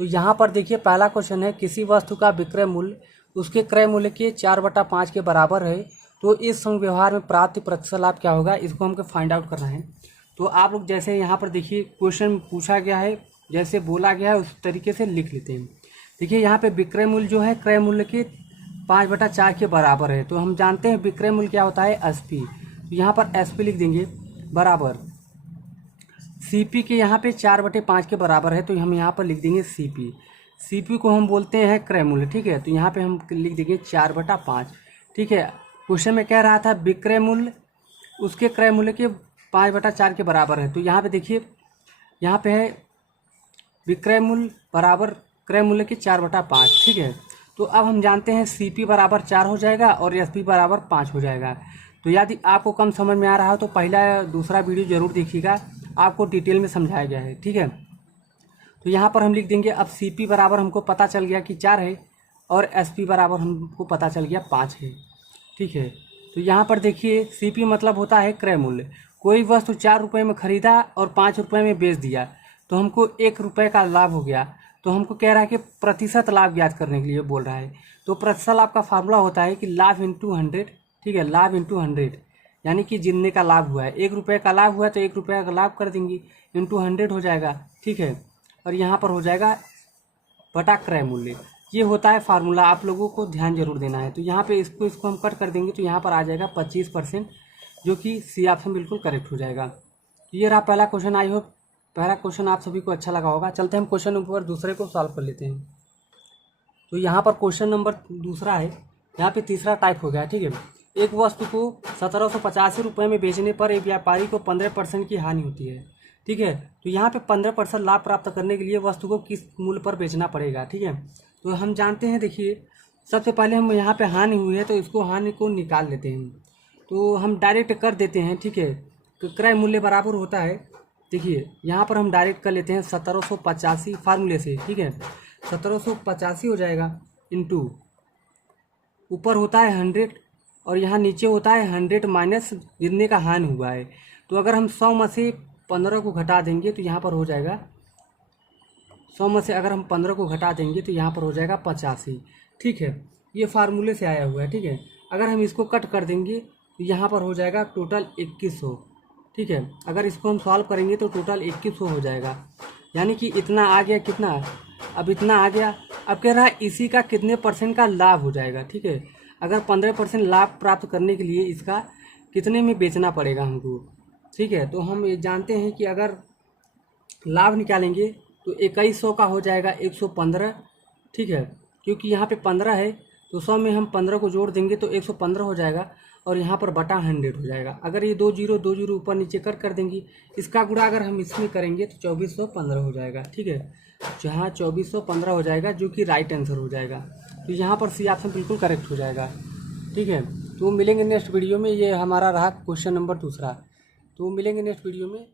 तो यहाँ पर देखिए पहला क्वेश्चन है, किसी वस्तु का विक्रय मूल्य उसके क्रय मूल्य के 4/5 के बराबर है तो इस संव्यवहार में प्राप्त प्रतिशत लाभ क्या होगा, इसको हमको फाइंड आउट करना है। तो आप लोग जैसे यहाँ पर देखिए क्वेश्चन पूछा गया है, जैसे बोला गया है उस तरीके से लिख लेते हैं। देखिए यहाँ पे विक्रय मूल्य जो है क्रय मूल्य के 5/4 के बराबर है। तो हम जानते हैं विक्रय मूल्य क्या होता है, SP। तो यहाँ पर SP लिख देंगे बराबर CP के यहाँ पे 4/5 के बराबर है, तो हम यहाँ पर लिख देंगे CP को हम बोलते हैं क्रय मूल्य, ठीक है। तो यहाँ पे हम लिख देंगे 4/5, ठीक है। क्वेश्चन में कह रहा था विक्रय मूल्य उसके क्रय मूल्य के 5/4 के बराबर है। तो यहाँ पे देखिए यहाँ पे है विक्रय मूल्य बराबर क्रय मूल्य के 4/5, ठीक है। तो अब हम जानते हैं CP बराबर 4 हो जाएगा और SP बराबर 5 हो जाएगा। तो यदि आपको कम समझ में आ रहा हो तो पहला दूसरा वीडियो जरूर देखिएगा, आपको डिटेल में समझाया गया है, ठीक है। तो यहाँ पर हम लिख देंगे, अब CP बराबर हमको पता चल गया कि 4 है और SP बराबर हमको पता चल गया 5 है, ठीक है। तो यहाँ पर देखिए CP मतलब होता है क्रय मूल्य। कोई वस्तु 4 रुपये में खरीदा और 5 रुपये में बेच दिया तो हमको 1 रुपये का लाभ हो गया। तो हमको कह रहा है कि प्रतिशत लाभ ज्ञात करने के लिए बोल रहा है। तो प्रतिशत लाभ का फार्मूला होता है कि लाभ इंटू 100, ठीक है, लाभ इंटू 100, यानी कि जितने का लाभ हुआ है 1 रुपये का लाभ हुआ है तो 1 रुपये का लाभ कर देंगे, इंटू 100 हो जाएगा, ठीक है। और यहाँ पर हो जाएगा बटा क्रय मूल्य। ये होता है फार्मूला, आप लोगों को ध्यान जरूर देना है। तो यहाँ पे इसको हम कट कर देंगे तो यहाँ पर आ जाएगा 25%, जो कि C ऑप्शन बिल्कुल करेक्ट हो जाएगा। ये रहा पहला क्वेश्चन। आई होप पहला क्वेश्चन आप सभी को अच्छा लगा होगा। चलते हैं हम क्वेश्चन नंबर दूसरे को सॉल्व कर लेते हैं। तो यहाँ पर क्वेश्चन नंबर दूसरा है, यहाँ पे तीसरा टाइप हो गया, ठीक है। एक वस्तु को 1785 रुपये में बेचने पर एक व्यापारी को 15% की हानि होती है, ठीक है। तो यहाँ पे 15% लाभ प्राप्त करने के लिए वस्तु को किस मूल्य पर बेचना पड़ेगा, ठीक है। तो हम जानते हैं, देखिए सबसे पहले हम यहाँ पे हानि हुई है तो इसको हानि को निकाल लेते हैं। तो हम डायरेक्ट कर देते हैं, ठीक है। तो क्रय मूल्य बराबर होता है, देखिए यहाँ पर हम डायरेक्ट कर लेते हैं 1785 फार्मूले से, ठीक है। 1785 हो जाएगा इंटू ऊपर होता है 100 और यहाँ नीचे होता है 100 माइनस जितने का हानि हुआ है। तो अगर हम 100 में से 15 को घटा देंगे तो यहाँ पर हो जाएगा 100 में से अगर हम 15 को घटा देंगे तो यहाँ पर हो जाएगा 85, ठीक है। ये फार्मूले से आया हुआ है, ठीक है। अगर हम इसको कट कर देंगे तो यहाँ पर हो जाएगा टोटल 2100, ठीक है। अगर इसको हम सॉल्व करेंगे तो टोटल 2100 हो जाएगा, यानी कि इतना आ गया, कितना, अब इतना आ गया। अब कह रहा है इसी का कितने % का लाभ हो जाएगा, ठीक है। अगर 15% लाभ प्राप्त करने के लिए इसका कितने में बेचना पड़ेगा हमको, ठीक है। तो हम ये जानते हैं कि अगर लाभ निकालेंगे तो 2100 का हो जाएगा 115, ठीक है। क्योंकि यहाँ पे 15 है तो 100 में हम 15 को जोड़ देंगे तो 115 हो जाएगा और यहाँ पर बटा 100 हो जाएगा। अगर ये 2 जीरो ऊपर नीचे कर देंगे, इसका गुणा अगर हम इसमें करेंगे तो 2415 हो जाएगा, ठीक है। जहाँ 2415 हो जाएगा जो कि राइट आंसर हो जाएगा। तो यहाँ पर C ऑप्शन बिल्कुल करेक्ट हो जाएगा, ठीक है। तो मिलेंगे नेक्स्ट वीडियो में। ये हमारा रहा क्वेश्चन नंबर दूसरा। तो मिलेंगे नेक्स्ट वीडियो में।